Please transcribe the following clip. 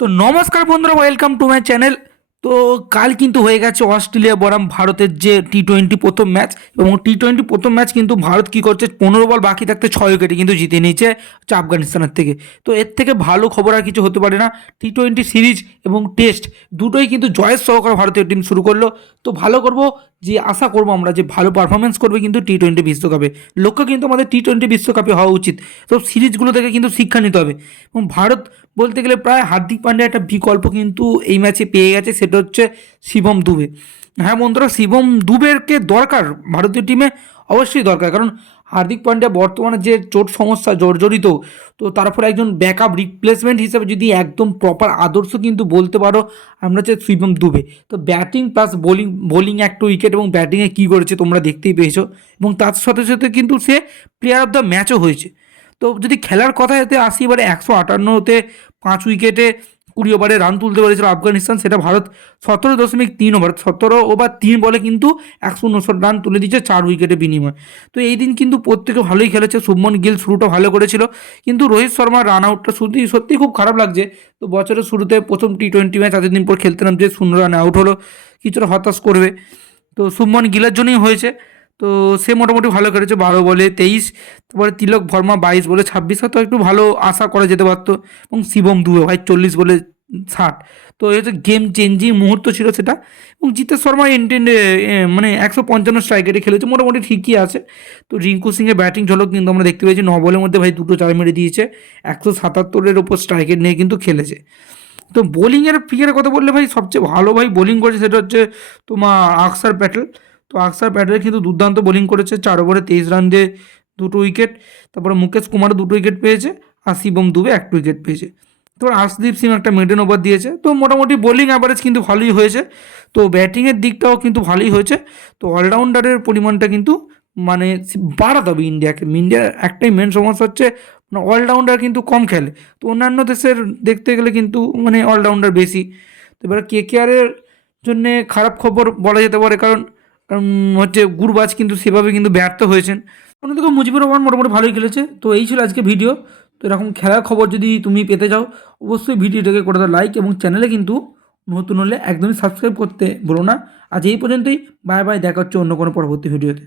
তো নমস্কার বন্ধুরা, ওয়েলকাম টু মাই চ্যানেল। তো কাল কিন্তু হয়ে গেছে অস্ট্রেলিয়া বনাম ভারতের যে টি-20 প্রথম ম্যাচ, এবং টি-20 প্রথম ম্যাচ কিন্তু ভারত কি করছে, 15 বল বাকি থাকতে 6 উইকেটে কিন্তু জিতে নিয়েছে হচ্ছে আফগানিস্তানের থেকে। তো এর থেকে ভালো খবর আর কিছু হতে পারে না। টি-20 সিরিজ এবং টেস্ট দুটোই কিন্তু জয়ের সহকারে ভারতীয় টিম শুরু করলো। তো ভালো করব, যে আশা করবো আমরা যে ভালো পারফরমেন্স করবে কিন্তু টি-20 বিশ্বকাপে। লক্ষ্য কিন্তু আমাদের টি-20 বিশ্বকাপে হওয়া উচিত। তো সিরিজগুলো থেকে কিন্তু শিক্ষা নিতে হবে। এবং ভারত বলতে গেলে প্রায় হার্দিক পান্ডিয়া একটা বিকল্প কিন্তু এই ম্যাচে পেয়ে গেছে, সেটা হচ্ছে শিবম দুবে। হ্যাঁ বন্ধুরা, শিবম দুবেকে দরকার ভারতীয় টিমে, অবশ্যই দরকার। কারণ হার্দিক পান্ডিয়া বর্তমানে যে চোট সমস্যা জর্জরিত, তো তারপরে একজন ব্যাকআপ রিপ্লেসমেন্ট হিসেবে যদি একদম প্রপার আদর্শ কিন্তু বলতে পারো আমরা হচ্ছে শিবম দুবে। তো ব্যাটিং প্লাস বোলিং একটা উইকেট, এবং ব্যাটিংয়ে কী করেছে তোমরা দেখতেই পেয়েছো। এবং তার সাথে সাথে কিন্তু সে প্লেয়ার অফ দ্য ম্যাচও হয়েছে। তো যদি খেলার কথা এতে আসি, এবারে 158তে 5 উইকেটে 20 ওভারে রান তুলতে পেরেছিল আফগানিস্তান, সেটা ভারত 17.3 ওভার, 17 ওভার 3 বলে কিন্তু 159 রান তুলে দিচ্ছে 4 উইকেটের বিনিময়। তো এই দিন কিন্তু প্রত্যেকে ভালোই খেলেছে। শুভমন গিল শুরুটা ভালো করেছিল, কিন্তু রোহিত শর্মার রান আউটটা সত্যিই খুব খারাপ লাগছে। তো বছরের শুরুতে প্রথম টি-20 ম্যাচ এতদিন পর খেলতে নামছে, 0 রানে আউট হলো, কিছুটা হতাশ করবে। তো শুভমন গিলের জন্যই হয়েছে। তো সে মোটামুটি ভালো করেছে, 12 বলে 23। তারপরে তিলক ভর্মা 22 বলে 26, হয়তো একটু ভালো আশা করা যেতে পারতো। এবং শিবম দুবে ভাই 40 বলে 60। তো এই হচ্ছে গেম চেঞ্জিং মুহূর্ত ছিল সেটা। এবং জিতেশ শর্মা মানে 155 স্ট্রাইক রেটে খেলেছে, মোটামুটি ঠিকই আছে। তো রিঙ্কু সিংয়ের ব্যাটিং ঝলক কিন্তু আমরা দেখতে পেয়েছি, 9 বলের মধ্যে ভাই 2 চার মেরে দিয়েছে, 177-এর ওপর স্ট্রাইক রেট নিয়ে কিন্তু খেলেছে। তো বোলিংয়ের ফিগারের কথা বললে ভাই সবচেয়ে ভালো ভাই বোলিং করেছে সেটা হচ্ছে তোমার আকসার প্যাটেল। তো আকসার প্যাটেল কিন্তু দুর্দান্ত বোলিং করেছে, 4 ওভারে 23 রান দিয়ে 2 উইকেট। তারপরে মুকেশ কুমারও 2 উইকেট পেয়েছে, আর শিবম দুবে 1 উইকেট পেয়েছে। তারপর আর্শদীপ সিং একটা মিডেন ওভার দিয়েছে। তো মোটামুটি বোলিং অ্যাভারেজ কিন্তু ভালোই হয়েছে। তো ব্যাটিংয়ের দিকটাও কিন্তু ভালোই হয়েছে। তো অলরাউন্ডারের পরিমাণটা কিন্তু মানে বাড়াতে হবে ইন্ডিয়াকে। ইন্ডিয়ার একটাই মেন সমস্যা হচ্ছে মানে অলরাউন্ডার কিন্তু কম খেলে। তো অন্যান্য দেশের দেখতে গেলে কিন্তু মানে অলরাউন্ডার বেশি। তো এবারে কেকেআরের জন্যে খারাপ খবর বলা যেতে পারে, কারণ কারণ হচ্ছে গুরবাজ কিন্তু সেভাবে কিন্তু ব্যর্থ হয়েছেন। অন্যদিকে মুজিবুর রহমান মোটামুটি ভালোই খেলেছে। তো এই ছিল আজকে ভিডিও। তো এরকম খেলার খবর যদি তুমি পেতে চাও, অবশ্যই ভিডিওটাকে করে দাও লাইক, এবং চ্যানেলে কিন্তু নতুন হলে একদমই সাবস্ক্রাইব করতে ভুলো না। আজ এই পর্যন্তই, বাই বাই, দেখা হচ্ছে অন্য কোনো পরবর্তী ভিডিওতে।